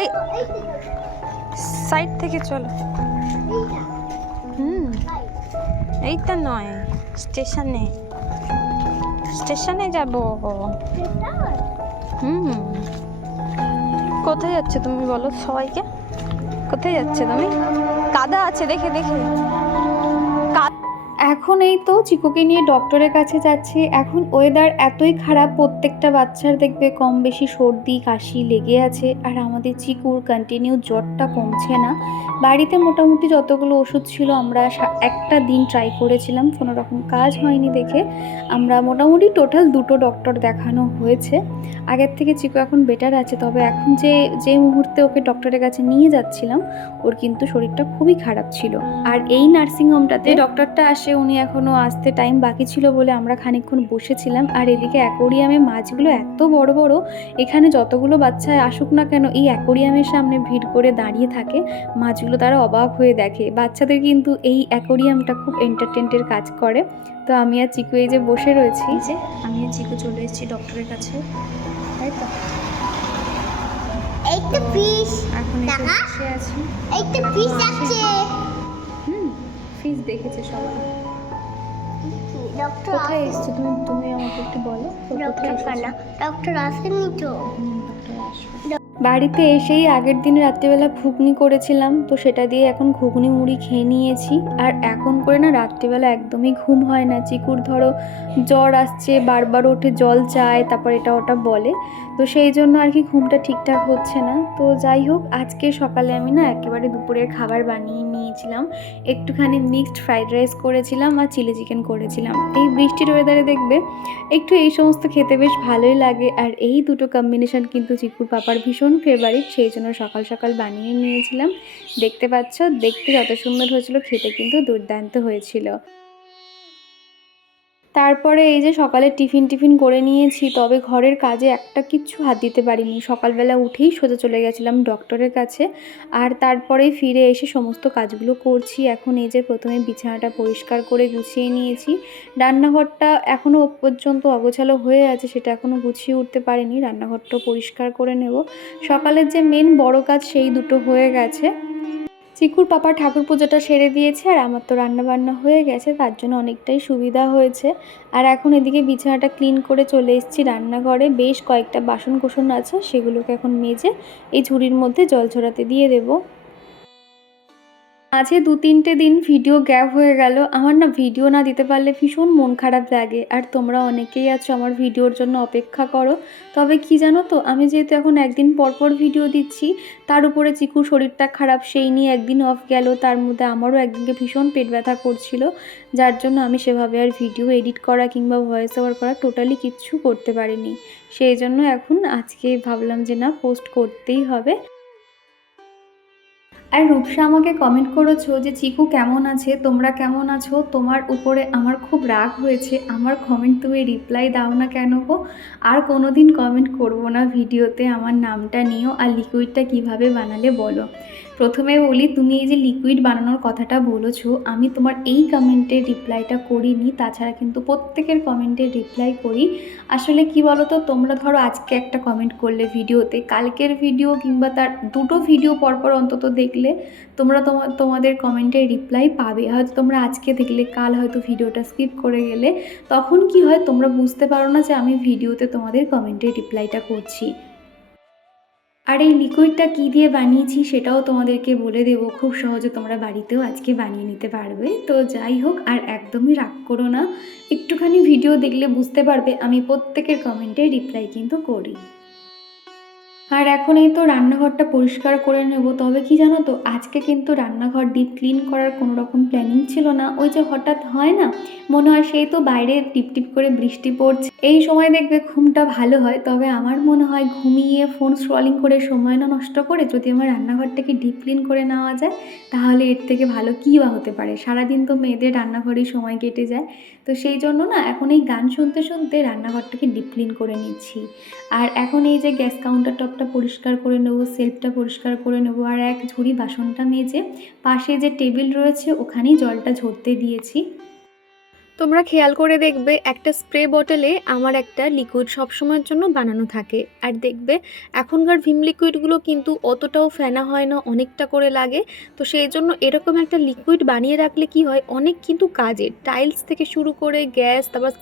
এই সাইড থেকে চলো। এইটা নয়, স্টেশনে স্টেশনে যাব। কোথায় যাচ্ছে তুমি বলো সবাইকে? কোথায় যাচ্ছে তুমি? কাদা আছে দেখে দেখে। এখন এই তো চিকুকে নিয়ে ডক্টরের কাছে যাচ্ছি। এখন ওয়েদার এতই খারাপ, প্রত্যেকটা বাচ্চার দেখবে কম বেশি সর্দি কাশি লেগে আছে, আর আমাদের চিকুর কন্টিনিউ জ্বরটা কমছে না। বাড়িতে মোটামুটি যতগুলো ওষুধ ছিল আমরা একটা দিন ট্রাই করেছিলাম, কোনো রকম কাজ হয়নি দেখে আমরা মোটামুটি টোটাল 2টো ডক্টর দেখানো হয়েছে। আগের থেকে চিকু এখন বেটার আছে, তবে এখন যে মুহূর্তে ওকে ডক্টরের কাছে নিয়ে যাচ্ছিলাম ওর কিন্তু শরীরটা খুবই খারাপ ছিল। আর এই নার্সিংহোমটাতে ডক্টরটা আসে, উনি এখনও আসতে টাইম বাকি ছিল বলে আমরা খানিকক্ষণ বসেছিলাম। আর এদিকে অ্যাকোরিয়ামে মাছগুলো এত বড় বড়, এখানে যতগুলো বাচ্চা আসুক না কেন এই অ্যাকোরিয়ামের সামনে ভিড় করে দাঁড়িয়ে থাকে, মাছগুলো তারা অবাক হয়ে দেখে। বাচ্চাদের কিন্তু এই অ্যাকোরিয়ামটা খুব এন্টারটেনমেন্টের কাজ করে। তো আমি আর চিকু এই যে বসে রয়েছি, যে আমি আর চিকু চলে এসেছি ডক্টরের কাছে, তাই তো একটা ফিশ এখন বসে আছি। একটা ফিশ আছে। ফিশ দেখেছে সবাই। ডক্টর কোথায় এসছো তুমি? তুমি আমাকে একটু বলো ডক্টর কানা ডক্টর আসেনি তো। বাড়িতে এসেই আগের দিন রাত্রিবেলা ঘুগনি করেছিলাম, তো সেটা দিয়ে এখন ঘুগনি মুড়ি খেয়ে নিয়েছি। আর এখন করে না রাত্রিবেলা একদমই ঘুম হয় না। চিকুর ধরো জ্বর আসছে, বারবার ওঠে, জল চায়, তারপর এটা ওটা বলে, তো সেই জন্য আর কি ঘুমটা ঠিকঠাক হচ্ছে না। তো যাই হোক, আজকে সকালে আমি না একেবারে দুপুরের খাবার বানিয়ে নিয়েছিলাম। একটুখানি মিক্সড ফ্রাইড রাইস করেছিলাম আর চিলি চিকেন করেছিলাম। এই বৃষ্টির ওয়েদারে দেখবে একটু এই সমস্ত খেতে বেশ ভালোই লাগে। আর এই দুটো কম্বিনেশন কিন্তু চিকুর পাপার ভীষণ ফেভারিট, সেই জন্য সকাল সকাল বানিয়ে নিয়েছিলাম। দেখতে পাচ্ছ, দেখতে যত সুন্দর হয়েছিল খেতে কিন্তু দুর্দান্ত হয়েছিল। তারপরে এই যে সকালে টিফিন করে নিয়েছি, তবে ঘরের কাজে একটা কিচ্ছু হাত দিতে পারিনি। সকালবেলা উঠেই সোজা চলে গেছিলাম ডক্টরের কাছে, আর তারপরেই ফিরে এসে সমস্ত কাজগুলো করছি। এখন এই যে প্রথমে বিছানাটা পরিষ্কার করে গুছিয়ে নিয়েছি। রান্নাঘরটা এখনও পর্যন্ত অগোছালো হয়ে আছে, সেটা এখনও গুছিয়ে উঠতে পারিনি। রান্নাঘরটাও পরিষ্কার করে নেব। সকালের যে মেন বড় কাজ সেই দুটো হয়ে গেছে। চিকুর পাপা ঠাকুর পুজোটা সেরে দিয়েছে, আর আমার তো রান্নাবান্না হয়ে গেছে, তার জন্য অনেকটাই সুবিধা হয়েছে। আর এখন এদিকে বিছানাটা ক্লিন করে চলে এসেছি রান্নাঘরে। বেশ কয়েকটা বাসন কোসন আছে, সেগুলোকে এখন মেজে এই ঝুড়ির মধ্যে জল ঝরাতে দিয়ে দেবো। মাঝে 2-3টে দিন ভিডিও গ্যাপ হয়ে গেল। আমার না ভিডিও না দিতে পারলে ভীষণ মন খারাপ লাগে, আর তোমরা অনেকেই আছো আমার ভিডিওর জন্য অপেক্ষা করো। তবে কি জানো তো, আমি যেহেতু এখন একদিন পর ভিডিও দিচ্ছি, তার উপরে চিকুর শরীরটা খারাপ, সেই নিয়ে একদিন অফ গেল, তার মধ্যে আমারও একদিনকে ভীষণ পেট ব্যথা করছিল, যার জন্য আমি সেভাবে আর ভিডিও এডিট করা কিংবা ভয়েস ওভার করা টোটালি কিচ্ছু করতে পারিনি। সেই জন্য এখন আজকে ভাবলাম যে না, পোস্ট করতেই হবে। আর রূপসা আমাকে কমেন্ট করেছো যে চিকু কেমন আছে, তোমরা কেমন আছো, তোমার উপরে আমার খুব রাগ হয়েছে, আমার কমেন্ট তুমি রিপ্লাই দাও না কেন গো। আর কোনো দিন কমেন্ট করবো না ভিডিওতে আমার নামটা নিও, আর লিকুইডটা কিভাবে বানালে বলো। প্রথমে বলি, তুমি এই যে লিকুইড বানানোর কথাটা বলেছো, আমি তোমার এই কমেন্টের রিপ্লাইটা করিনি, তাছাড়া কিন্তু প্রত্যেকের কমেন্টের রিপ্লাই করি। আসলে কি বলো তো, তোমরা ধরো আজকে একটা কমেন্ট করলে ভিডিওতে, কালকের ভিডিও কিংবা তার 2টো ভিডিও পরপর অন্তত দেখলে তোমরা তোমাদের কমেন্টের রিপ্লাই পাবে। হয়তো তোমরা আজকে দেখলে, কাল হয়তো ভিডিওটা স্কিপ করে গেলে, তখন কি হয় তোমরা বুঝতে পারো না যে আমি ভিডিওতে তোমাদের কমেন্টের রিপ্লাইটা করছি। আর এই লিকুইডটা কী দিয়ে বানিয়েছি সেটাও তোমাদেরকে বলে দেবো, খুব সহজে তোমরা বাড়িতেও আজকে বানিয়ে নিতে পারবে। তো যাই হোক, আর একদমই রাগ করো না, একটুখানি ভিডিও দেখলে বুঝতে পারবে আমি প্রত্যেকের কমেন্টে রিপ্লাই কিন্তু করি। আর এখন এই তো রান্নাঘরটা পরিষ্কার করে নেব। তবে কি জানো তো, আজকে কিন্তু রান্নাঘর ডিপ ক্লিন করার কোনো রকম প্ল্যানিং ছিল না। ওই যে হঠাৎ হয় না, মনে হয় সেই তো বাইরে টিপ করে বৃষ্টি পড়ছে, এই সময় দেখবে ঘুমটা ভালো হয়। তবে আমার মনে হয় ঘুমিয়ে ফোন স্ক্রলিং করে সময় না নষ্ট করে যদি আমার রান্নাঘরটাকে ডিপ ক্লিন করে নেওয়া যায়, তাহলে এর থেকে ভালো কী বা হতে পারে। সারাদিন তো মেয়েদের রান্নাঘরেই সময় কেটে যায়, তো সেই জন্য না এখন এই গান শুনতে শুনতে রান্নাঘরটাকে ডিপ ক্লিন করে নিচ্ছি। আর এখন এই যে গ্যাস কাউন্টার টপটা পরিষ্কার করে নেবো, সেলফটা পরিষ্কার করে নেবো, আর এক ঝুড়ি বাসনটা মেজে পাশে যে টেবিল রয়েছে ওখানেই জলটা ঝরতে দিয়েছি। তোমরা খেয়াল করে দেখবে একটা স্প্রে বটলে আমার একটা লিকুইড সবসময়ের জন্য বানানো থাকে। আর দেখবে এখনকার ভিম লিকুইডগুলো কিন্তু অতটাও ফেনা হয় না, অনেকটা করে লাগে। তো সেই জন্য এরকম একটা লিকুইড বানিয়ে রাখলে কি হয়, অনেক কিন্তু কাজের, টাইলস থেকে শুরু করে গ্যাস, তারপর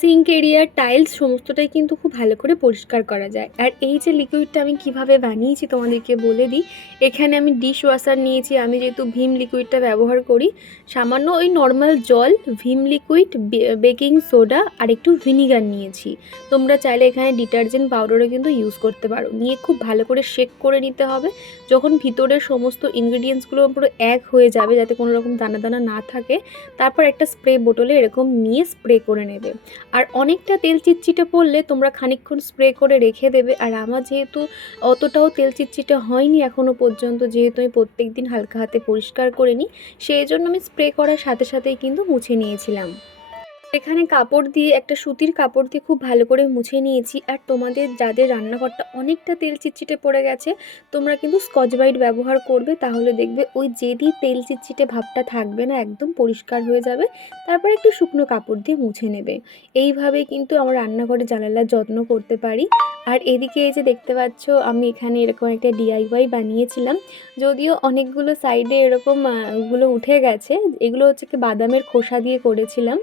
সিঙ্ক এরিয়ার টাইলস সমস্তটাই কিন্তু খুব ভালো করে পরিষ্কার করা যায়। আর এই যে লিকুইডটা আমি কিভাবে বানিয়েছি তোমাদেরকে বলে দিই। এখানে আমি ডিশ ওয়াশার নিয়েছি। আমি যেহেতু ভিম লিকুইডটা ব্যবহার করি, সামান্য ওই নর্মাল জল, ভিম লিকুইড, বেকিং সোডা আর একটু ভিনিগার নিয়েছি। তোমরা চাইলে এখানে ডিটারজেন্ট পাউডারও কিন্তু ইউজ করতে পারো। নিয়ে খুব ভালো করে শেক করে নিতে হবে। যখন ভিতরের সমস্ত ইনগ্রিডিয়েন্টসগুলো পুরো এক হয়ে যাবে, যাতে কোনো রকম দানা দানা না থাকে, তারপর একটা স্প্রে বোতলে এরকম নিয়ে স্প্রে করে নেবে। আর অনেকটা তেল চিটচিটে পড়লে তোমরা খানিকক্ষণ স্প্রে করে রেখে দেবে। আর আমার যেহেতু অতটাও তেল চিটচিটে হয়নি এখনও পর্যন্ত, যেহেতু আমি প্রত্যেক দিন হালকা হাতে পরিষ্কার করে নিই, সেই জন্য আমি স্প্রে করার সাথে সাথেই কিন্তু মুছে নিয়েছিলাম। এখানে কাপড় দিয়ে, একটা সুতির কাপড় দিয়ে খুব ভালো করে মুছে নিয়েছি। আর তোমাদের যাদের রান্নাঘরটা অনেকটা তেল চিটচিটে পড়ে গেছে, তোমরা কিন্তু স্কচ ব্রাইট ব্যবহার করবে, তাহলে দেখবে ওই যেদি তেল চিটচিটে ভাবটা থাকবে না, একদম পরিষ্কার হয়ে যাবে। তারপর একটু শুকনো কাপড় দিয়ে মুছে নেবে। এইভাবেই কিন্তু আমরা রান্নাঘরে জানালার যত্ন করতে পারি। আর এদিকে এই যে দেখতে পাচ্ছ, আমি এখানে এরকম একটা DIY বানিয়েছিলাম। যদিও অনেকগুলো সাইডে এরকম গুলো উঠে গেছে। এগুলো হচ্ছে কি বাদামের খোসা দিয়ে করেছিলাম।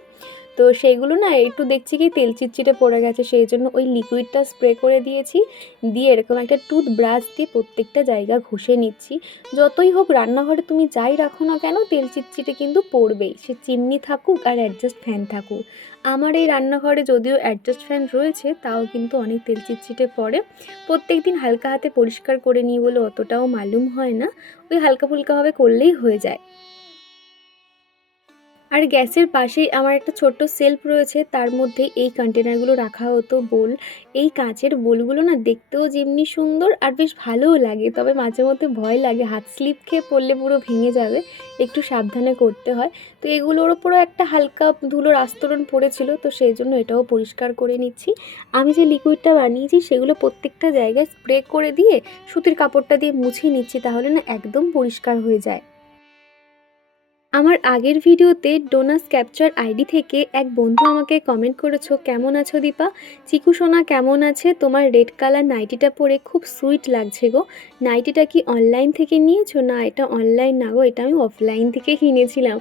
তো সেইগুলো না একটু দেখছি কি তেল চিটচিটে পড়ে গেছে, সেই জন্য ওই লিকুইডটা স্প্রে করে দিয়েছি। দিয়ে এরকম একটা টুথ ব্রাশ দিয়ে প্রত্যেকটা জায়গা ঘষে নিচ্ছি। যতই হোক রান্নাঘরে তুমি যাই রাখো না কেন, তেল চিটচিটে কিন্তু পড়বেই, সে চিমনি থাকুক আর অ্যাডজাস্ট ফ্যান থাকুক। আমার এই রান্নাঘরে যদিও অ্যাডজাস্ট ফ্যান রয়েছে, তাও কিন্তু অনেক তেল চিটচিটে পড়ে। প্রত্যেক দিন হালকা হাতে পরিষ্কার করে নিই বলে অতটাও মালুম হয় না, ওই হালকা ফুলকাভাবে করলেই হয়ে যায়। আর গ্যাসের পাশেই আমার একটা ছোট্ট সেলফ রয়েছে, তার মধ্যে এই কন্টেনারগুলো রাখা হতো, বোল। এই কাঁচের বোলগুলো না দেখতেও যেমনি সুন্দর আর বেশ ভালোও লাগে, তবে মাঝে মধ্যে ভয় লাগে হাত স্লিপ খেয়ে পড়লে পুরো ভেঙে যাবে, একটু সাবধানে করতে হয়। তো এগুলোর ওপরও একটা হালকা ধুলোর আস্তরণ পড়েছিল, তো সেই জন্য এটাও পরিষ্কার করে নিচ্ছি। আমি যে লিকুইডটা বানিয়েছি সেগুলো প্রত্যেকটা জায়গায় স্প্রে করে দিয়ে সুতির কাপড়টা দিয়ে মুছে নিচ্ছি, তাহলে না একদম পরিষ্কার হয়ে যায়। আমার আগের ভিডিওতে ডোনাস ক্যাপচার আইডি থেকে এক বন্ধু আমাকে কমেন্ট করেছো, কেমন আছো দীপা, চিকু সোনা কেমন আছে, তোমার রেড কালার নাইটিটা পরে খুব সুইট লাগছে গো। নাইটিটা কি অনলাইন থেকে নিয়েছো? না, এটা অনলাইন না গো, এটা আমি অফলাইন থেকে কিনেছিলাম।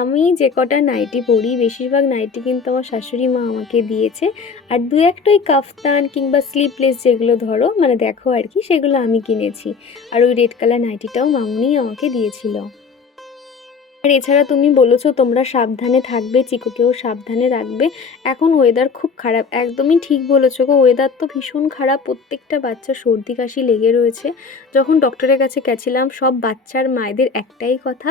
আমি যে কটা নাইটি পরি, বেশিরভাগ নাইটি কিন্তু আমার শাশুড়ি মা আমাকে দিয়েছে। আর দু একটা ওই কাফতান কিংবা স্লিপলেস যেগুলো ধরো মানে দেখো আর কি, সেগুলো আমি কিনেছি। আর ওই রেড কালার নাইটিটাও মামুনি আমাকে দিয়েছিল। আর এছাড়া তুমি বলেছো তোমরা সাবধানে থাকবে, চিকুকেও সাবধানে রাখবে। এখন ওয়েদার খুব খারাপ, একদমই ঠিক বলেছো গো, ওয়েদার তো ভীষণ খারাপ। প্রত্যেকটা বাচ্চা সর্দি কাশি লেগে রয়েছে। যখন ডক্টরের কাছে গেছিলাম, সব বাচ্চার মায়েদের একটাই কথা,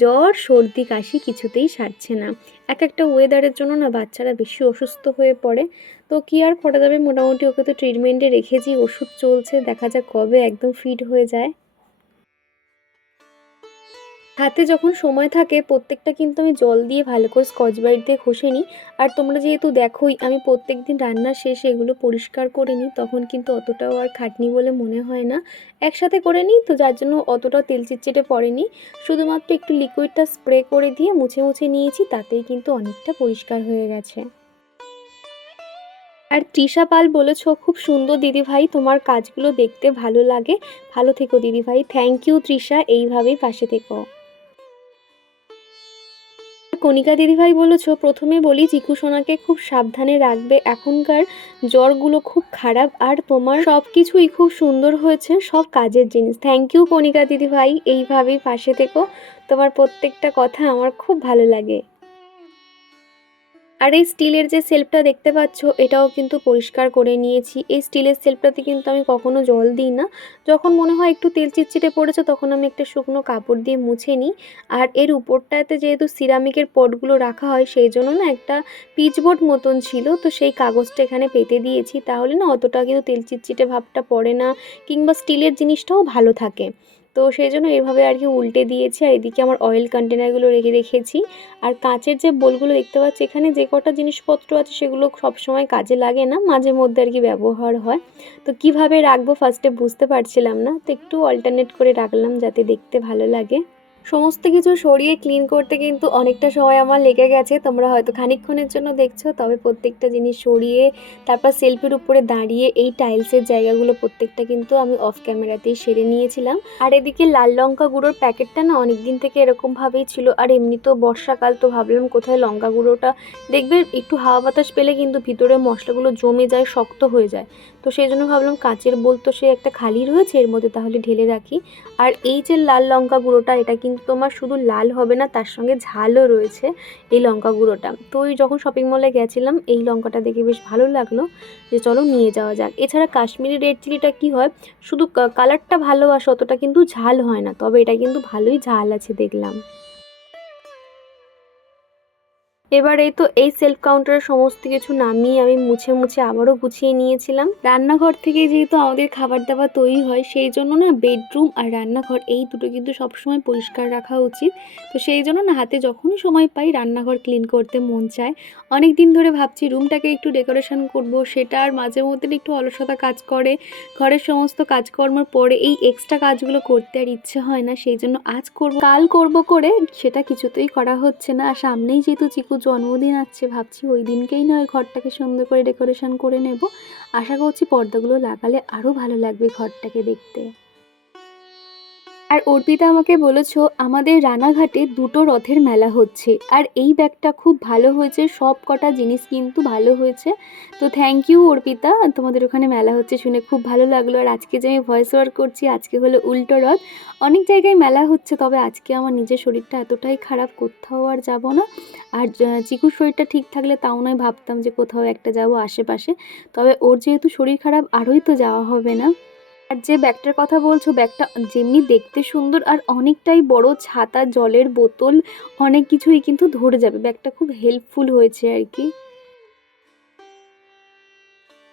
জ্বর সর্দি কাশি কিছুতেই সারছে না। এক একটা ওয়েদারের জন্য না বাচ্চারা বেশি অসুস্থ হয়ে পড়ে। তো কি আর করা যাবে, মোটামুটি ওকে তো ট্রিটমেন্টে রেখেছি, ওষুধ চলছে, দেখা যাক কবে একদম ফিট হয়ে যায়। হাতে যখন সময় থাকে প্রত্যেকটা কিন্তু আমি জল দিয়ে ভালো করে স্কচ ব্রাইট দিয়ে ঘষে নিই। আর তোমরা যেহেতু দেখোই আমি প্রত্যেক দিন রান্নার শেষে এগুলো পরিষ্কার করে নিই, তখন কিন্তু অতটাও আর খাটনি বলে মনে হয় না। একসাথে করে নিই তো, যার জন্য অতটাও তেল চিটচিটে পড়েনি। শুধুমাত্র একটু লিকুইডটা স্প্রে করে দিয়ে মুছে মুছে নিয়েছি, তাতেই কিন্তু অনেকটা পরিষ্কার হয়ে গেছে। আর তৃষা পাল বলেছো, খুব সুন্দর দিদিভাই, তোমার কাজগুলো দেখতে ভালো লাগে, ভালো থেকো দিদিভাই। থ্যাংক ইউ তৃষা, এইভাবেই পাশে থেকো। কণিকা দিদিভাই বলেছো, প্রথমে বলি চিকু সোনাকে খুব সাবধানে রাখবে, এখনকার জ্বরগুলো খুব খারাপ। আর তোমার সব কিছুই খুব সুন্দর হয়েছে, সব কাজের জিনিস। থ্যাংক ইউ কণিকা দিদিভাই, এইভাবেই পাশে থেকো, তোমার প্রত্যেকটা কথা আমার খুব ভালো লাগে। আর এই স্টিলের যে সেলফটা দেখতে পাচ্ছ, এটাও কিন্তু পরিষ্কার করে নিয়েছি। এই স্টিলের সেলফটাতে কিন্তু আমি কখনো জল দিই না। যখন মনে হয় একটু তেল চিটচিটে পড়েছে, তখন আমি একটা শুকনো কাপড় দিয়ে মুছে নিই। আর এর উপরটাতে যেহেতু সিরামিকের পটগুলো রাখা হয়, সেই জন্য না একটা পিচবোর্ড মতন ছিল, তো সেই কাগজটা এখানে পেতে দিয়েছি, তাহলে না অতটা কিন্তু তেল চিটচিটে ভাবটা পড়ে না, কিংবা স্টিলের জিনিসটাও ভালো থাকে। তো সেই জন্য এভাবে আর কি উল্টে দিয়েছি। আর এদিকে আমার অয়েল কন্টেনারগুলো রেখেছি। আর কাঁচের যে বোলগুলো দেখতে পাচ্ছি, এখানে যে কটা জিনিসপত্র আছে সেগুলো সবসময় কাজে লাগে না, মাঝে মধ্যে আর কি ব্যবহার হয়। তো কিভাবে রাখবো ফার্স্টে বুঝতে পারছিলাম না, তো একটু অল্টারনেট করে রাখলাম যাতে দেখতে ভালো লাগে। সমস্ত কিছু সরিয়ে ক্লিন করতে কিন্তু অনেকটা সময় আমার লেগে গেছে। তোমরা হয়তো খানিকক্ষণের জন্য দেখছো, তবে প্রত্যেকটা জিনিস সরিয়ে তারপর সেলফির উপরে দাঁড়িয়ে এই টাইলসের জায়গাগুলো প্রত্যেকটা কিন্তু আমি অফ ক্যামেরাতেই সেরে নিয়েছিলাম। আর এদিকে লাল লঙ্কা গুঁড়োর প্যাকেটটা না অনেক দিন থেকে এরকমভাবেই ছিল, আর এমনিতেও বর্ষাকাল, তো ভাবলাম কোথায় লঙ্কা গুঁড়োটা, দেখবে একটু হাওয়া বাতাস পেলে কিন্তু ভিতরে মশলাগুলো জমে যায়, শক্ত হয়ে যায়। তো সেই জন্য ভাবলাম কাচের বোল তো সে একটা খালি রয়েছে, এর মধ্যে তাহলে ঢেলে রাখি। আর এই যে লাল লঙ্কা গুঁড়োটা, এটা কিন্তু তোমার শুধু লাল হবে না, তার সঙ্গে ঝালও রয়েছে এই লঙ্কা গুঁড়োটা। তো ওই যখন শপিং মলে গেছিলাম এই লঙ্কাটা দেখে বেশ ভালো লাগলো, যে চলো নিয়ে যাওয়া যাক। এছাড়া কাশ্মীরি রেড চিলিটা কি হয়, শুধু কালারটা ভালো আসে, অতটা কিন্তু ঝাল হয় না, তবে এটা কিন্তু ভালোই ঝাল আছে দেখলাম। এবার এই তো এই সেলফ কাউন্টারের সমস্ত কিছু নামিয়ে আমি মুছে মুছে আবারও গুছিয়ে নিয়েছিলাম। রান্নাঘর থেকে যেহেতু আমাদের খাবার দাবার তৈরি হয়, সেই জন্য না বেডরুম আর রান্নাঘর এই দুটো কিন্তু সবসময় পরিষ্কার রাখা উচিত। তো সেই জন্য না হাতে যখনই সময় পাই রান্নাঘর ক্লিন করতে মন চায়। অনেক দিন ধরে ভাবছি রুমটাকে একটু ডেকোরেশন করব, সেটা আর মাঝে মধ্যে একটু অলসতা কাজ করে। ঘরের সমস্ত কাজকর্মের পরে এই এক্সট্রা কাজগুলো করতে আর ইচ্ছে হয় না, সেই জন্য আজ করব কাল করব করে সেটা কিছুতেই করা হচ্ছে না। আর সামনেই যেহেতু চিকু জন্মদিন আসছে, ভাবছি ওই দিনকেই নয় ঘরটাকে সুন্দর করে ডেকোরেশন করে নেব। আশা করছি পর্দাগুলো লাগালে আরও ভালো লাগবে ঘরটাকে দেখতে। আর অর্পিতা আমাকে বলেছো আমাদের রানাঘাটে দুটো রথের মেলা হচ্ছে, আর এই ব্যাগটা খুব ভালো হয়েছে, সব কটা জিনিস কিন্তু ভালো হয়েছে। তো থ্যাংক ইউ অর্পিতা, তোমাদের ওখানে মেলা হচ্ছে শুনে খুব ভালো লাগলো। আর আজকে যে আমি ভয়েস ওভার করছি, আজকে হলো উল্টো রথ। অনেক জায়গায় মেলা হচ্ছে, তবে আজকে আমার নিজের শরীরটা এতটাই খারাপ, কোথাও আর যাব না। আর চিকুর শরীরটা ঠিক থাকলে তাও নয় ভাবতাম যে কোথাও একটা যাব আশেপাশে, তবে ওর যেহেতু শরীর খারাপ আরোই তো যাওয়া হবে না। আর যে ব্যাগটার কথা বলছো, ব্যাগটা যেমনি দেখতে সুন্দর আর অনেকটাই বড়, ছাতা, জলের বোতল, অনেক কিছুই কিন্তু ধরে যাবে, ব্যাগটা খুব হেল্পফুল হয়েছে আর কি।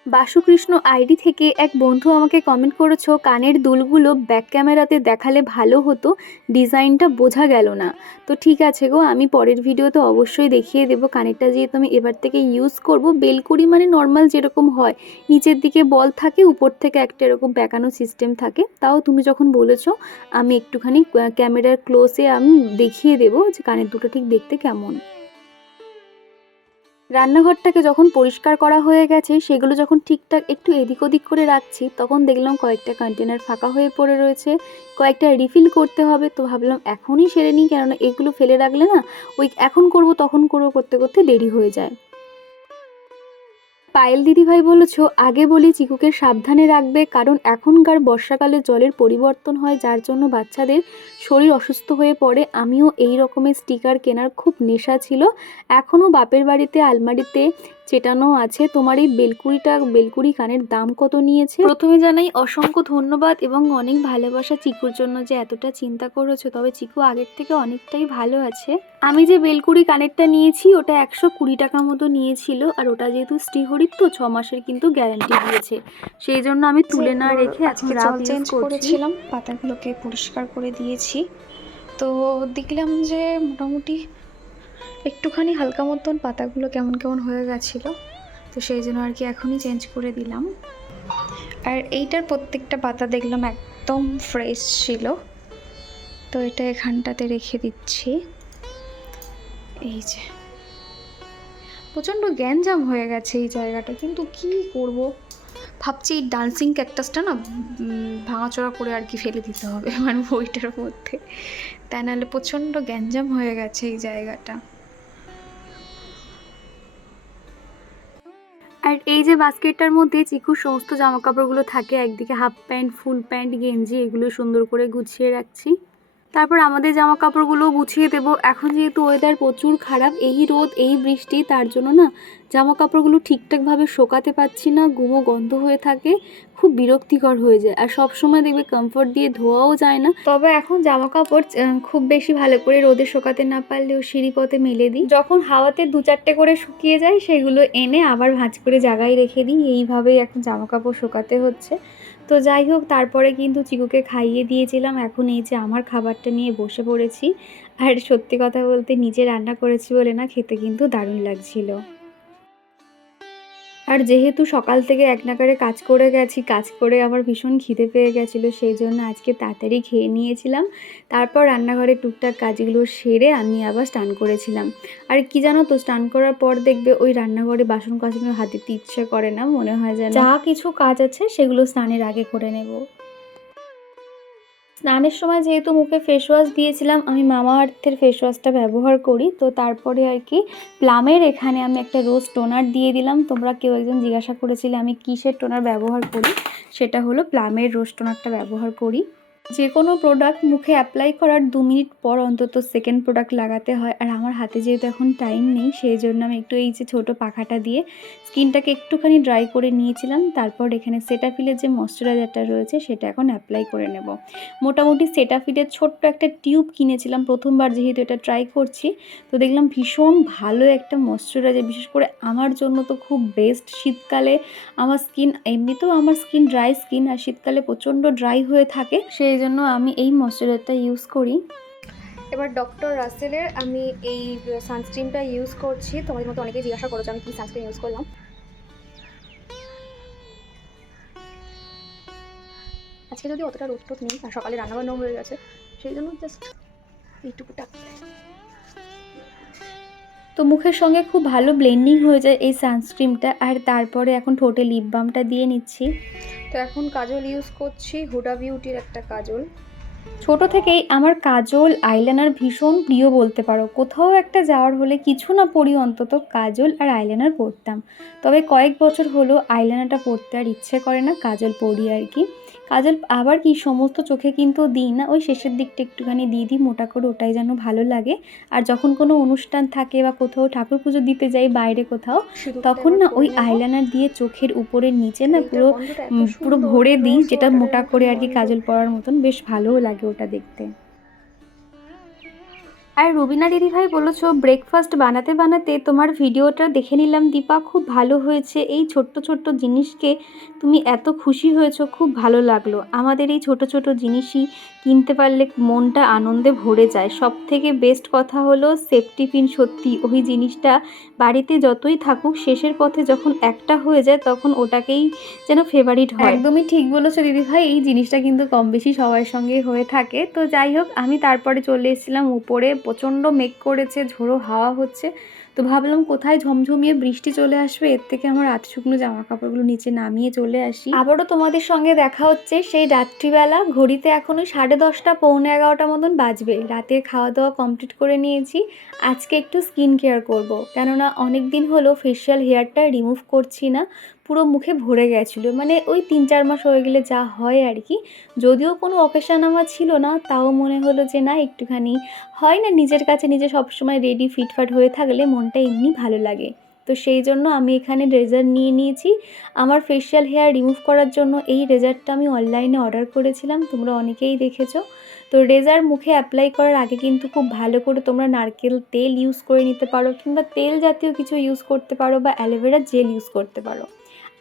বাসুকৃষ্ণ আইডি থেকে এক বন্ধু আমাকে কমেন্ট করেছো কানের দুলগুলো ব্যাক ক্যামেরাতে দেখালে ভালো হতো, ডিজাইনটা বোঝা গেল না। তো ঠিক আছে গো, আমি পরের ভিডিওতে অবশ্যই দেখিয়ে দেবো। কানেরটা যেহেতু আমি এবার থেকে ইউজ করব, বেলকুড়ি মানে নর্মাল যেরকম হয়, নিচের দিকে বল থাকে, উপর থেকে একটা এরকম বেঁকানো সিস্টেম থাকে। তাও তুমি যখন বলেছো আমি একটুখানি ক্যামেরার ক্লোজে আমি দেখিয়ে দেবো যে কানের দুটো ঠিক দেখতে কেমন। রান্নাঘরটাকে যখন পরিষ্কার করা হয়ে গেছে, সেগুলো যখন ঠিকঠাক একটু এদিক ওদিক করে রাখছি, তখন দেখলাম কয়েকটা কন্টেনার ফাঁকা হয়ে পড়ে রয়েছে, কয়েকটা রিফিল করতে হবে। তো ভাবলাম এখনই সেরে নিই, কেননা এগুলো ফেলে রাখলে না ওই এখন করব তখন করব করতে করতে দেরি হয়ে যায়। পায়েল দিদিভাই বলেছো আগে বলি চিকুকে সাবধানে রাখবে, কারণ এখনকার বর্ষাকালে জলের পরিবর্তন হয়, যার জন্য বাচ্চাদের শরীর অসুস্থ হয়ে পড়ে। আমিও এই রকমের স্টিকার কেনার খুব নেশা ছিল, এখনও বাপের বাড়িতে আলমারিতে চেটানো আছে। তোমার এই বেলকুড়ি কানের দাম কত নিয়েছে? প্রথমে জানাই অসংখ্য ধন্যবাদ এবং অনেক ভালোবাসা চিকুর জন্য যে এতটা চিন্তা করেছো। তবে চিকু আগের থেকে অনেকটাই ভালো আছে। আমি যে বেলকুড়ি কানেরটা নিয়েছি ওটা 120 টাকা মতো নিয়েছিল, আর ওটা যেহেতু শ্রীহরির তো 6 মাসের কিন্তু গ্যারান্টি দিয়েছে, সেই জন্য আমি তুলে না রেখে আজকে জল চেঞ্জ করেছিলাম, পাতাগুলোকে পরিষ্কার করে দিয়েছি। তো দেখলাম যে মোটামুটি একটুখানি হালকা মতন পাতাগুলো কেমন কেমন হয়ে গেছিলো, তো সেই জন্য আর কি এখনই চেঞ্জ করে দিলাম। আর এইটার প্রত্যেকটা পাতা দেখলাম একদম ফ্রেশ ছিল, তো এটা এখানটাতে রেখে দিচ্ছি। এই যে প্রচণ্ড গ্যাঞ্জাম হয়ে গেছে এই জায়গাটা, কিন্তু কি করব, ভাবছি এই ডান্সিং ক্যাকটাসটা না ভাঙাচোরা করে আর কি ফেলে দিতে হবে মানে বইটার মধ্যে, তা নাহলে প্রচণ্ড গ্যাঞ্জাম হয়ে গেছে এই জায়গাটা। আর এই যে বাস্কেটটার মধ্যে চিকুর সমস্ত জামা কাপড়গুলো থাকে, একদিকে হাফ প্যান্ট, ফুল প্যান্ট, গেঞ্জি, এগুলো সুন্দর করে গুছিয়ে রাখছি। তারপর আমাদের জামা কাপড়গুলো গুছিয়ে দেবো। এখন যেহেতু ওয়েদার প্রচুর খারাপ, এই রোদ এই বৃষ্টি, তার জন্য না জামা কাপড়গুলো ঠিকঠাকভাবে শোকাতে পারছি না, গুমো গন্ধ হয়ে থাকে, খুব বিরক্তিকর হয়ে যায়। আর সব সময় দেখবে কমফোর্ট দিয়ে ধোয়াও যায় না। তবে এখন জামা কাপড় খুব বেশি ভালো করে রোদে শোকাতে না পারলেও সিঁড়িপথে মেলে দিই, যখন হাওয়াতে 2-4টে করে শুকিয়ে যায় সেগুলো এনে আবার ভাঁজ করে জায়গায় রেখে দিই। এইভাবেই এখন জামা কাপড় শোকাতে হচ্ছে। তো যাই হোক, তারপরে কিন্তু চিকুকে খাইয়ে দিয়েছিলাম, এখন এই যে আমার খাবারটা নিয়ে বসে পড়েছি। আর সত্যি কথা বলতে নিজে রান্না করেছি বলে না, খেতে কিন্তু দারুণ লাগছিল। আর যেহেতু সকাল থেকে এক নাগাড়ে কাজ করে গেছি, কাজ করে আমার ভীষণ খিদে পেয়ে গেছিলো, সেই জন্য আজকে তাড়াতাড়ি খেয়ে নিয়েছিলাম। তারপর রান্নাঘরে টুকটাক কাজগুলো সেরে আমি আবার স্নান করেছিলাম। আর কি জানো তো, স্নান করার পর দেখবে ওই রান্নাঘরে বাসন কাজগুলো হাত দিতে ইচ্ছে করে না, মনে হয় যেন যা কিছু কাজ আছে সেগুলো স্নানের আগে করে নেব। স্নানের সময় যেহেতু মুখে ফেস ওয়াশ দিয়েছিলাম, আমি মামা আর্থের ফেস ওয়াশটা ব্যবহার করি। তো তারপরে আর কি প্লামের এখানে আমি একটা রোজ টোনার দিয়ে দিলাম। তোমরা কেউ একজন জিজ্ঞাসা করেছিলে আমি কিসের টোনার ব্যবহার করি, সেটা হলো প্লামের রোজ টোনারটা ব্যবহার করি। যে কোনো প্রোডাক্ট মুখে অ্যাপ্লাই করার 2 মিনিট পর অন্তত সেকেন্ড প্রোডাক্ট লাগাতে হয়। আর আমার হাতে যেহেতু এখন টাইম নেই, সেই জন্য আমি একটু এই যে ছোটো পাখাটা দিয়ে স্কিনটাকে একটুখানি ড্রাই করে নিয়েছিলাম। তারপর এখানে সেটাফিলের যে ময়শ্চারাইজারটা রয়েছে সেটা এখন অ্যাপ্লাই করে নেব। মোটামুটি সেটাফিলের ছোট্ট একটা টিউব কিনেছিলাম, প্রথমবার যেহেতু এটা ট্রাই করছি, তো দেখলাম ভীষণ ভালো একটা ময়শ্চারাইজার, বিশেষ করে আমার জন্য তো খুব বেস্ট। শীতকালে আমার স্কিন, এমনিতেও আমার স্কিন ড্রাই স্কিন, আর শীতকালে প্রচণ্ড ড্রাই হয়ে থাকে, সেই জন্য আমি এই ময়শ্চারাইজারটা ইউজ করি। এবার ডক্টর রাসেলের আমি এই সানস্ক্রিনটা ইউজ করছি। তোমাদের মতো অনেকেই জিজ্ঞাসা করেছো আমি কি সানস্ক্রিন ইউজ করলাম। আজকে যদি অতটা রোদ টোদ নেই আর সকালে রান্নাবান্নাও হয়ে গেছে, সেই জন্য জাস্ট এইটুকুটা। তো মুখের সঙ্গে খুব ভালো ব্লেন্ডিং হয়ে যায় এই সানস্ক্রিনটা। আর তারপরে এখন ঠোঁটে লিপ বামটা দিয়ে নিচ্ছি। তো এখন কাজল ইউজ করছি, হুডা বিউটির একটা কাজল। ছোট থেকেই আমার কাজল আইলাইনার ভীষণ প্রিয় বলতে পারো। কোথাও একটা যাওয়ার হলে কিছু না পরি অন্তত কাজল আর আইলাইনার পরতাম। তবে কয়েক বছর হলো আইলাইনারটা পরতে আর ইচ্ছে করে না, কাজল পরি আর কি। কাজল আবার কি সমস্ত চোখে কিন্তু দিই না, ওই শেষের দিকটা একটুখানি দিয়ে দিই মোটা করে, ওটাই যেন ভালো লাগে। আর যখন কোনো অনুষ্ঠান থাকে বা কোথাও ঠাকুর পুজো দিতে যাই বাইরে কোথাও, তখন না ওই আইলাইনার দিয়ে চোখের উপরের নিচে না পুরো পুরো ভরে দিই, যেটা মোটা করে আর কি কাজল পরার মতন, বেশ ভালোও লাগে ওটা দেখতে। আর রুবিনা দিদিভাই বলেছো ব্রেকফাস্ট বানাতে বানাতে তোমার ভিডিওটা দেখে নিলাম দীপা, খুব ভালো হয়েছে। এই ছোট্ট ছোট্ট জিনিসকে তুমি এত খুশি হয়েছো, খুব ভালো লাগলো। আমাদের এই ছোট ছোট জিনিসই কিনতে পারলে মনটা আনন্দে ভরে যায়। সব থেকে বেস্ট কথা হলো সেফটি পিন, সত্যি ওই জিনিসটা বাড়িতে যতই থাকুক শেষের পথে যখন একটা হয়ে যায় তখন ওটাকেই যেন ফেভারিট হয়। একদমই ঠিক বলেছো দিদিভাই, এই জিনিসটা কিন্তু কম বেশি সবার সঙ্গে হয়ে থাকে। তো যাই হোক, আমি তারপরে চলে এসেছিলাম উপরে, প্রচণ্ড মেঘ করেছে, ঝোড়ো হাওয়া হচ্ছে। তো ভাবলাম কোথায় ঝমঝমিয়ে বৃষ্টি চলে আসবে, এর থেকে আমার আধ শুকনো জামা কাপড়গুলো নিচে নামিয়ে চলে আসি। আবারও তোমাদের সঙ্গে দেখা হচ্ছে সেই রাত্রিবেলা। ঘড়িতে এখন ওই 10:30 পৌনে 11টা মতন বাজবে। রাতের খাওয়া দাওয়া কমপ্লিট করে নিয়েছি। আজকে একটু স্কিন কেয়ার করবো, কেননা অনেক দিন হলো ফেশিয়াল হেয়ারটা রিমুভ করছি না, পুরো মুখে ভরে গেছিলো। মানে ওই 3-4 মাস হয়ে গেলে যা হয় আর কি। যদিও কোনো অকেশান আমার ছিল না, তাও মনে হলো যে না একটুখানি হয় না, নিজের কাছে নিজে সবসময় রেডি ফিটফাট হয়ে থাকলে মনটা এমনি ভালো লাগে। তো সেই জন্য আমি এখানে রেজার নিয়ে নিয়েছি আমার ফেশিয়াল হেয়ার রিমুভ করার জন্য। এই রেজারটা আমি অনলাইনে অর্ডার করেছিলাম, তোমরা অনেকেই দেখেছো। তো রেজার মুখে অ্যাপ্লাই করার আগে কিন্তু খুব ভালো করে তোমরা নারকেল তেল ইউজ করে নিতে পারো, কিংবা তেল জাতীয় কিছু ইউজ করতে পারো, বা অ্যালোভেরা জেল ইউজ করতে পারো।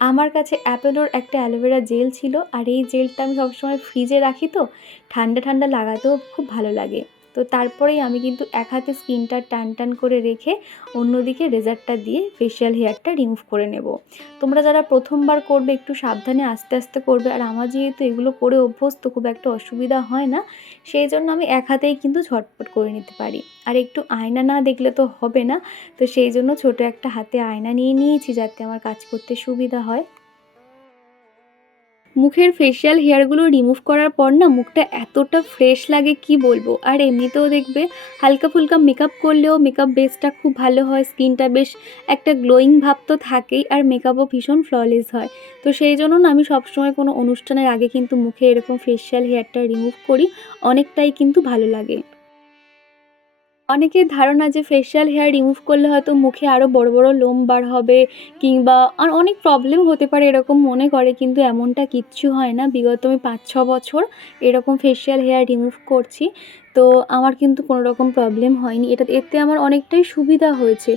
আমার কাছে অ্যাপেলোর একটা অ্যালোভেরা জেল ছিল, আর এই জেলটা আমি সবসময় ফ্রিজে রাখি, তো ঠান্ডা ঠান্ডা লাগাতেও খুব ভালো লাগে। তো তারপরেই আমি কিন্তু এক হাতে স্কিনটা টান টান করে রেখে অন্যদিকে রেজারটা দিয়ে ফেশিয়াল হেয়ারটা রিমুভ করে নেব। তোমরা যারা প্রথমবার করবে একটু সাবধানে আস্তে আস্তে করবে। আর আমার যেহেতু এগুলো করে অভ্যস্ত, খুব একটা অসুবিধা হয় না, সেই জন্য আমি এক হাতেই কিন্তু ঝটপট করে নিতে পারি। আর একটু আয়না না দেখলে তো হবে না, তো সেই জন্য ছোট একটা হাতে আয়না নিয়ে নিয়েছি যাতে আমার কাজ করতে সুবিধা হয়। মুখের ফেশিয়াল হেয়ারগুলো রিমুভ করার পর না মুখটা এতটা ফ্রেশ লাগে কি বলবো। আর এমনিতেও দেখবে হালকা ফুলকা মেকআপ করলেও মেকআপ বেসটা খুব ভালো হয়, স্কিনটা বেশ একটা গ্লোয়িং ভাব তো থাকেই, আর মেকআপও ভীষণ ফ্ললেস হয়। তো সেই জন্য না আমি সবসময় কোনো অনুষ্ঠানের আগে কিন্তু মুখে এরকম ফেশিয়াল হেয়ারটা রিমুভ করি, অনেকটাই কিন্তু ভালো লাগে। অনেকের ধারণা যে ফেশিয়াল হেয়ার রিমুভ করলে হয়তো মুখে আরও বড় বড় লোম বার হবে, কিংবা আর অনেক প্রবলেম হতে পারে এরকম মনে করে, কিন্তু এমনটা কিচ্ছু হয় না। বিগত আমি 5-6 বছর এরকম ফেশিয়াল হেয়ার রিমুভ করছি, তো আমার কিন্তু কোনো রকম প্রবলেম হয়নি। এতে আমার অনেকটাই সুবিধা হয়েছে।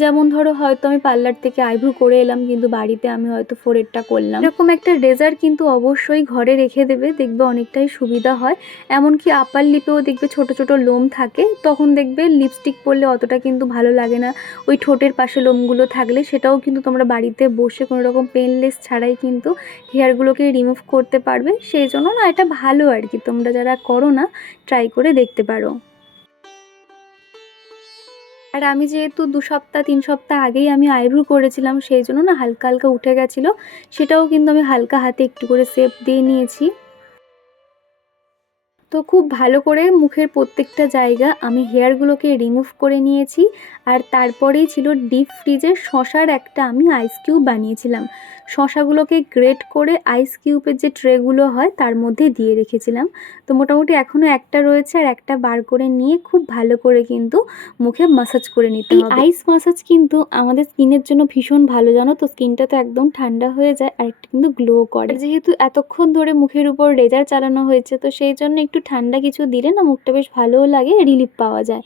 যেমন ধরো হয়তো আমি পার্লার থেকে আইব্রো করে এলাম, কিন্তু বাড়িতে আমি হয়তো ফোরেরটা করলাম। এরকম একটা রেজার কিন্তু অবশ্যই ঘরে রেখে দেবে, দেখবে অনেকটাই সুবিধা হয়। এমনকি আপার লিপেও দেখবে ছোট ছোট লোম থাকে, তখন দেখবে লিপস্টিক পরলে অতটা কিন্তু ভালো লাগে না। ওই ঠোঁটের পাশে লোমগুলো থাকলে সেটাও কিন্তু তোমরা বাড়িতে বসে কোনো রকম পেনলেস ছাড়াই কিন্তু হেয়ারগুলোকে রিমুভ করতে পারবে। সেই জন্য না এটা ভালো আর কি, তোমরা যারা করো না ট্রাই করে দেখতে পারো। আর আমি যেহেতু 2-3 সপ্তাহ আগেই আমি আইব্রো করেছিলাম, সেই জন্য না হালকা হালকা উঠে গেছিলো, সেটাও কিন্তু আমি হালকা হাতে একটু করে শেপ দিয়ে নিয়েছি। তো খুব ভালো করে মুখের প্রত্যেকটা জায়গা আমি হেয়ারগুলোকে রিমুভ করে নিয়েছি। আর তারপরেই ছিল ডিপ ফ্রিজের শশার একটা আমি আইস কিউব বানিয়েছিলাম। শশাগুলোকে গ্রেট করে আইস কিউবের যে ট্রেগুলো হয় তার মধ্যে দিয়ে রেখেছিলাম। তো মোটামুটি এখনও একটা রয়েছে, আর একটা বার করে নিয়ে খুব ভালো করে কিন্তু মুখে মাসাজ করে নিতে হবে। আইস মাসাজ কিন্তু আমাদের স্কিনের জন্য ভীষণ ভালো, জানো তো। স্কিনটা তো একদম ঠান্ডা হয়ে যায়, আর একটু কিন্তু গ্লো করে। যেহেতু এতক্ষণ ধরে মুখের উপর রেজার চালানো হয়েছে, তো সেই জন্য একটু ঠান্ডা কিছু দিলে না মুখটা বেশ ভালোও লাগে, রিলিফ পাওয়া যায়।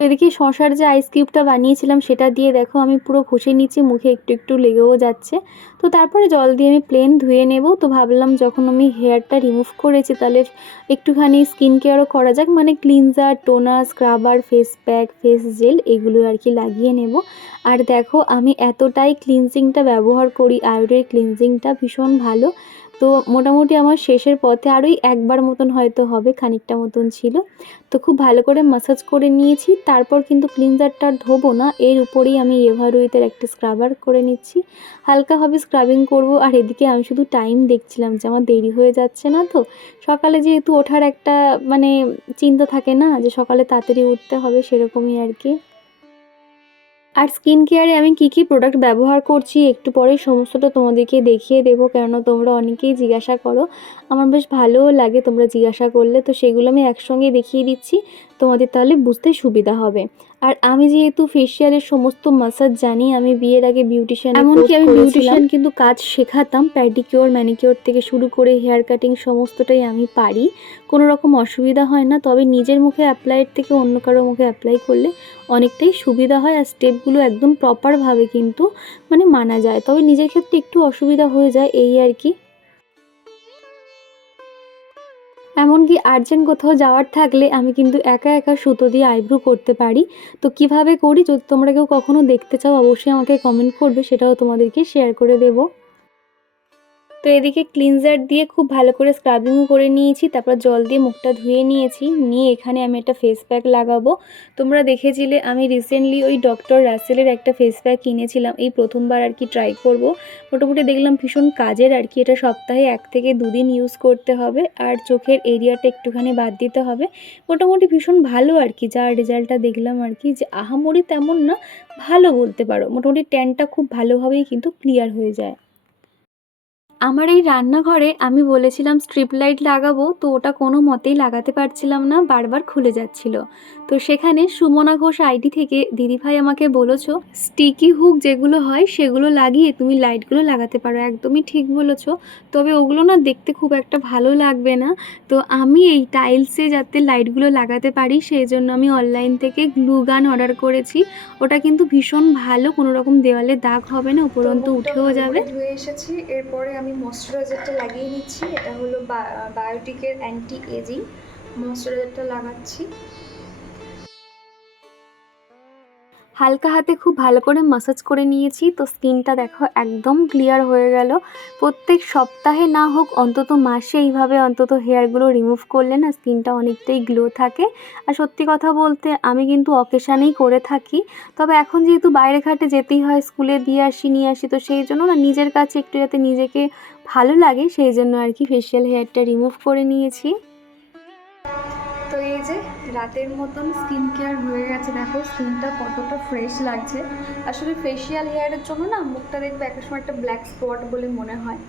এদিকে শশার যে আইস কিউবটা বানিয়েছিলাম সেটা দিয়ে দেখো আমি পুরো ঘষে নিচ্ছি, মুখে একটু একটু লেগেও যাচ্ছে। তো তারপরে জল দিয়ে আমি প্লেন ধুয়ে নেব। তো ভাবলাম যখন আমি হেয়ারটা রিমুভ করেছি তাহলে একটুখানি স্কিন কেয়ারও করা যাক, মানে cleanser, toner, scrubber, face pack, face gel এগুলো আর কি লাগিয়ে নেব। আর দেখো আমি এতটাই ক্লিনজিংটা ব্যবহার করি, আয়োডের ক্লিনজিংটা ভীষণ ভালো। তো মোটামুটি আমার শেষের পথে আরোই একবার মতন হয়তো হবে, খানিকটা মতন ছিল। তো খুব ভালো করে মাসাজ করে নিয়েছি। তারপর কিন্তু ক্লিনজারটা ধোবো না, এর উপরেই আমি এভারুইথের একটা স্ক্রাবার করে নিচ্ছি। হালকাভাবে স্ক্রাবিং করব। আর এদিকে আমি শুধু টাইম দেখছিলাম যে আমার দেরি হয়ে যাচ্ছে না তো। সকালে যেহেতু ওঠার একটা মানে চিন্তা থাকে না, যে সকালে তাড়াতাড়ি উঠতে হবে, সেরকমই আর কি। আর স্কিন কেয়ারে আমি কি কি প্রোডাক্ট ব্যবহার করছি একটু পরেই সমস্তটা তোমাদেরকে দেখিয়ে দেবো, কেননা তোমরা অনেকেই জিজ্ঞাসা করো, আমার বেশ ভালোও লাগে তোমরা জিজ্ঞাসা করলে। তো সেগুলো আমি একসঙ্গে দেখিয়ে দিচ্ছি, তোমাদের তাহলে বুঝতে সুবিধা হবে। আর আমি যেহেতু ফেসিয়ালের সমস্ত মাসাজ জানি, আমি বিয়ের আগে বিউটিশিয়ান, এমনকি আমি বিউটিশিয়ান কিন্তু কাজ শেখাতাম, প্যাডিকিওর, ম্যানিকিওর থেকে শুরু করে হেয়ার কাটিং সমস্তটাই আমি পারি, কোনো রকম অসুবিধা হয় না। তবে নিজের মুখে অ্যাপ্লাইয়ের থেকে অন্য কারো মুখে অ্যাপ্লাই করলে অনেকটাই সুবিধা হয়, আর স্টেপগুলো একদম প্রপারভাবে কিন্তু মানে মানা যায়। তবে নিজের ক্ষেত্রে একটু অসুবিধা হয়ে যায়, এই আর কি। এমনকি আর্জেন্ট কোথাও যাওয়ার থাকলে আমি কিন্তু একা একা সুতো দিয়ে আইব্রো করতে পারি। তো কিভাবে করি যদি তোমরা কেউ কখনো দেখতে চাও অবশ্যই আমাকে কমেন্ট করবে, সেটাও তোমাদেরকে শেয়ার করে দেবো। তো এদিকে ক্লিনজার দিয়ে খুব ভালো করে স্ক্রাবিংও করে নিয়েছি, তারপর জল দিয়ে মুখটা ধুয়ে নিয়েছি। নিয়ে এখানে আমি একটা ফেস প্যাক লাগাবো। তোমরা দেখেছিলে আমি রিসেন্টলি ওই ডক্টর রাসেলের একটা ফেস প্যাক কিনেছিলাম, এই প্রথমবার আর কি ট্রাই করব। মোটামুটি দেখলাম ভীষণ কাজের আর কি, এটা সপ্তাহে 1 থেকে 2 দিন ইউজ করতে হবে, আর চোখের এরিয়াটা একটুখানি বাদ দিতে হবে। মোটামুটি ভীষণ ভালো আর কি, যা রেজাল্টটা দেখলাম আর কি, যে আহামরি তেমন না, ভালো বলতে পারো। মোটামুটি ট্যানটা খুব ভালোভাবেই কিন্তু ক্লিয়ার হয়ে যায়। আমার এই রান্নাঘরে আমি বলেছিলাম স্ট্রিপ লাইট লাগাবো, তো ওটা কোনো মতেই লাগাতে পারছিলাম না, বারবার খুলে যাচ্ছিল। তো সেখানে সুমনা ঘোষ আইডি থেকে দিদিভাই আমাকে বলেছো স্টিকি হুক যেগুলো হয় সেগুলো লাগিয়ে তুমি লাইটগুলো লাগাতে পারো। একদমই ঠিক বলেছো, তবে ওগুলো না দেখতে খুব একটা ভালো লাগবে না। তো আমি এই টাইলসে যাতে লাইটগুলো লাগাতে পারি সেই জন্য আমি অনলাইন থেকে গ্লু গান অর্ডার করেছি। ওটা কিন্তু ভীষণ ভালো, কোনো রকম দেওয়ালে দাগ হবে না, উপরন্তু উঠেও যাবে। ধুয়ে এসেছি, এরপরে আমি ময়শ্চারাইজারটা লাগিয়ে নিচ্ছি। এটা হলো বায়োটিকের অ্যান্টি এজিং ময়শ্চারাইজারটা লাগাচ্ছি। হালকা হাতে খুব ভালো করে মাসাজ করে নিয়েছি। তো স্কিনটা দেখো একদম ক্লিয়ার হয়ে গেল। প্রত্যেক সপ্তাহে না হোক অন্তত মাসে এইভাবে অন্তত হেয়ারগুলো রিমুভ করলে না স্কিনটা অনেকটাই গ্লো থাকে। আর সত্যি কথা বলতে আমি কিন্তু অকেশানেই করে থাকি, তবে এখন যেহেতু বাইরে ঘাটে যেতেই হয়, স্কুলে দিয়ে আসি নিয়ে আসি, তো সেই জন্য না নিজের কাছে একটু যাতে নিজেকে ভালো লাগে সেই জন্য আর কি ফেশিয়াল হেয়ারটা রিমুভ করে নিয়েছি। তো এই যে রাতের মতন স্কিন কেয়ার হয়ে গেছে, দেখো স্কিনটা কতটা ফ্রেশ লাগছে। আসলে ফেশিয়াল হেয়ারের জন্য না মুখটা দেখবে একটা সময় একটা ব্ল্যাক স্পট বলে মনে হয়।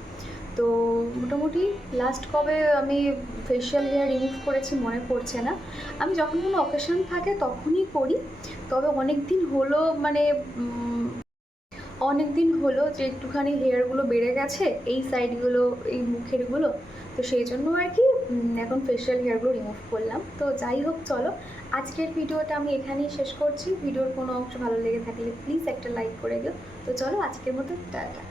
তো মোটামুটি লাস্ট কবে আমি ফেশিয়াল হেয়ার রিমুভ করেছি মনে পড়ছে না, আমি যখন কোনো অকেশন থাকে তখনই করি। তবে অনেক দিন হলো, মানে অনেক দিন হলো যে একটুখানি হেয়ারগুলো বেড়ে গেছে এই সাইডগুলো, এই মুখেরগুলো, তো সেই জন্য আর কি এখন ফেশিয়াল হেয়ারগুলো রিমুভ করলাম। তো যাই হোক, চলো আজকের ভিডিওটা আমি এখানেই শেষ করছি। ভিডিওর কোনো অংশ ভালো লেগে থাকলে প্লিজ একটা লাইক করে দিও। তো চলো আজকের মতো টাটা।